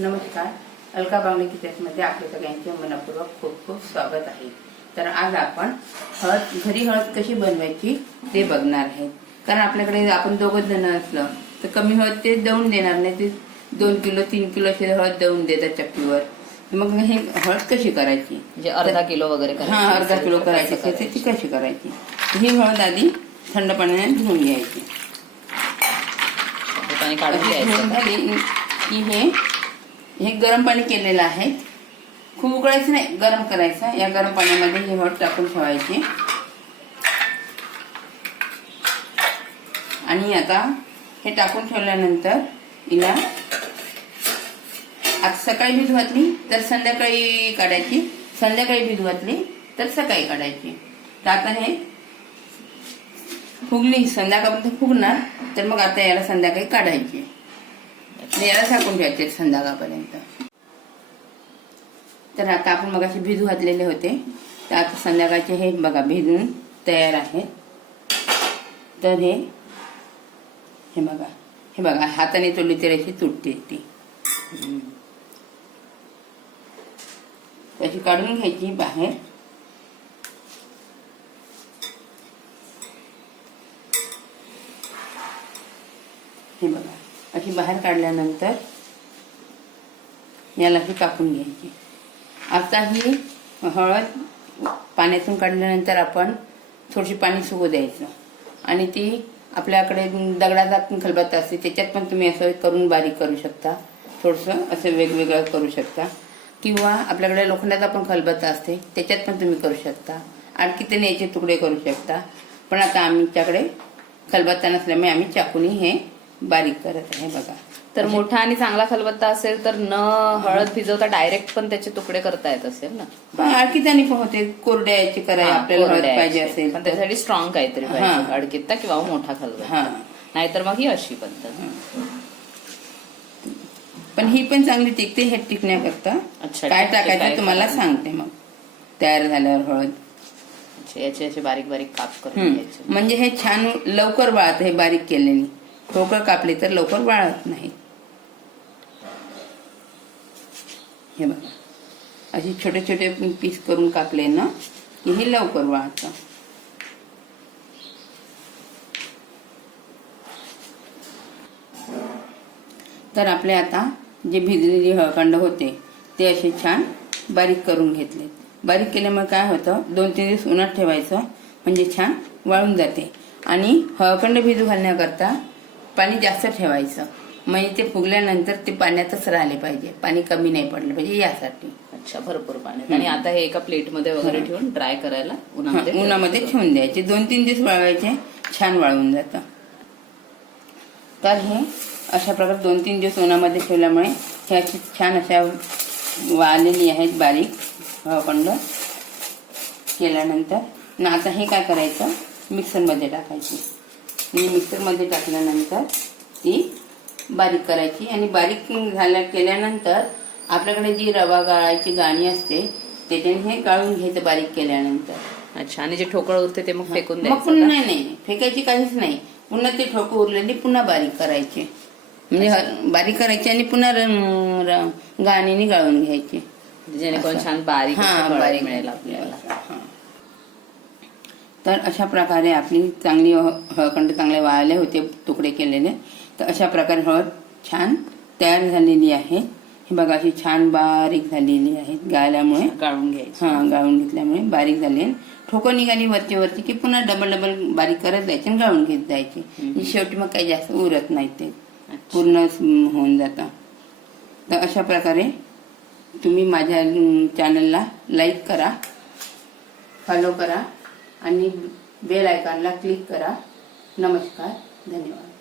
नमस्कार. अलका बांगडे किचन्समध्ये आपल्या सगळ्यांचे मनपूर्वक खूप खूप स्वागत आहे. तर आज आपण हळद घरी हळद कशी बनवायची ते बघणार आहे. कारण आपल्याकडे आपण दोघच जण असलं तर कमी हळद ते दळून देणार नाही. ते दोन किलो तीन किलो अशी हळद दळून देतात चक्कीवर. मग हे हळद कशी करायची? म्हणजे अर्धा किलो वगैरे हा अर्धा किलो करायची असेल ती कशी करायची? ही हळद आधी थंड पाण्याने धुवून घ्यायची. पाणी काढून घ्यायचं. की हे हे गरम पाणी केलेलं आहे. खूप उकळायचं नाही गरम करायचं. या गरम पाण्यामध्ये हे हळद टाकून ठेवायची. आणि आता हे टाकून ठेवल्यानंतर हिला आज सकाळी भिजू घातली तर संध्याकाळी काढायची. संध्याकाळी भिजू घातली तर सकाळी काढायची. तर आता हे फुगली संध्याकाळपर्यंत फुगणार तर मग आता याला संध्याकाळी काढायची. आणि याला झाकून ठेवायचे संध्याकाळपर्यंत. तर आता आपण मग असे भिजू घातलेले होते. तर आता संध्याकाळचे हे बघा भिजून तयार आहेत. तर हे हे बघा हे बघा हाताने तोडली तर अशी तुटते ती. तशी अशी काढून घ्यायची बाहेर. हे बघा. अशी बाहेर काढल्यानंतर याला ही कापून घ्यायची. आता ही हळद पाण्यातून काढल्यानंतर आपण थोडीशी पाणी सुकू द्यायचं. आणि ती आपल्याकडे दगडाचा खलबत्ता असते त्याच्यात पण तुम्ही असं करून बारीक करू शकता. थोडंसं असं वेगवेगळं करू शकता. किंवा आपल्याकडे लोखंडाचा पण खलबत्ता असते त्याच्यात पण तुम्ही करू शकता. आणखी त्याने याचे तुकडे करू शकता. पण आता आमच्याकडे खलबत्ता नसल्यामुळे आम्ही चाकूनी हे बारीक करत आहे बघा. तर मोठा आणि चांगला खलबत्ता असेल तर न हळद भिजवता डायरेक्ट पण त्याचे तुकडे करता येत असेल ना? आणखी त्याने पण होते कोरड्या याची कराय हा, आपल्याला हळद पाहिजे याचे. असेल पण त्यासाठी स्ट्रॉंग काहीतरी. पाहिजे अडकित्ता किंवा मोठा. खलबत्ता. नाहीतर मग ही अशी पद्धत. पण ही पण चांगली टिकते हे टिकण्याकरता. अच्छा, काय टाकायचं तुम्हाला? सांगते मग. तयार झाल्यावर हळद. याचे असे बारीक बारीक काप करून म्हणजे हे छान लवकर वाळत हे बारीक केलेली. ठोकर कापली तर लवकर वाळत नाही. हे बघा. असे छोटे छोटे पीस करून कापले ना की हे लवकर वाळतं. तर आपले आता जे भिजलेली हळकंड होते ते असे छान बारीक करून घेतले बारीक केल्यामुळे काय होतं दोन तीन दिवस उन्हात ठेवायचं म्हणजे छान वाळून जाते. आणि हळकंड भिजू घालण्याकरता पाणी जास्त ठेवायचं. म्हणजे ते फुगल्यानंतर ते पाण्यातच राहिले पाहिजे. पाणी कमी नाही पडलं पाहिजे यासाठी. अच्छा भरपूर पाण्यात आणि आता हे एका प्लेटमध्ये वगैरे ठेवून ड्राय करायला उन्हामध्ये उन्हामध्ये ठेवून द्यायचे. दोन तीन दिवस वाळवायचे छान वाळून जातं. तर हे अशा प्रकारे दोन तीन दिवस उन्हामध्ये ठेवल्यामुळे हे अशी छान अशा वाळलेली आहेत बारीक हळकंड केल्यानंतर ना आता हे काय करायचं? मिक्सरमध्ये टाकायची. आणि मिक्सरमध्ये टाकल्यानंतर ती बारीक करायची आणि बारीक झाल्या केल्यानंतर आपल्याकडे जी रवा गाळायची गाणी असते त्याच्याने हे गाळून घ्यायचं बारीक केल्यानंतर. अच्छा आणि जे ठोकळ उरते ते मग फेकून मग पुन्हा? नाही नाही. फेकायची काहीच नाही. पुन्हा ते ठोकं उरलेली पुन्हा बारीक करायचे. म्हणजे बारीक करायची आणि पुन्हा गाणीने गाळून घ्यायची. जेणेकरून. छान बारीक बारीक मिळेल आपल्याला. तर अशा प्रकारे आपली चांगली ह- हळकंड चांगले वाळले होते तुकडे केलेले. तर अशा प्रकारे हळद छान तयार झालेली आहे. हे बघा अशी छान बारीक झालेली आहे. गाळल्यामुळे गाळून घ्यायचं. हा गाळून घेतल्यामुळे बारीक झाले ठोकं निघाली वरची वरची की पुन्हा डबल डबल बारीक करत जायचे आणि गाळून घेत जायचे. शेवटी मग काही जास्त उरत नाही ते. पूर्ण होऊन जातं. तर अशा प्रकारे तुम्ही माझ्या चॅनलला लाईक करा. फॉलो करा. आणि बेल आयकॉनला क्लिक करा. नमस्कार. धन्यवाद.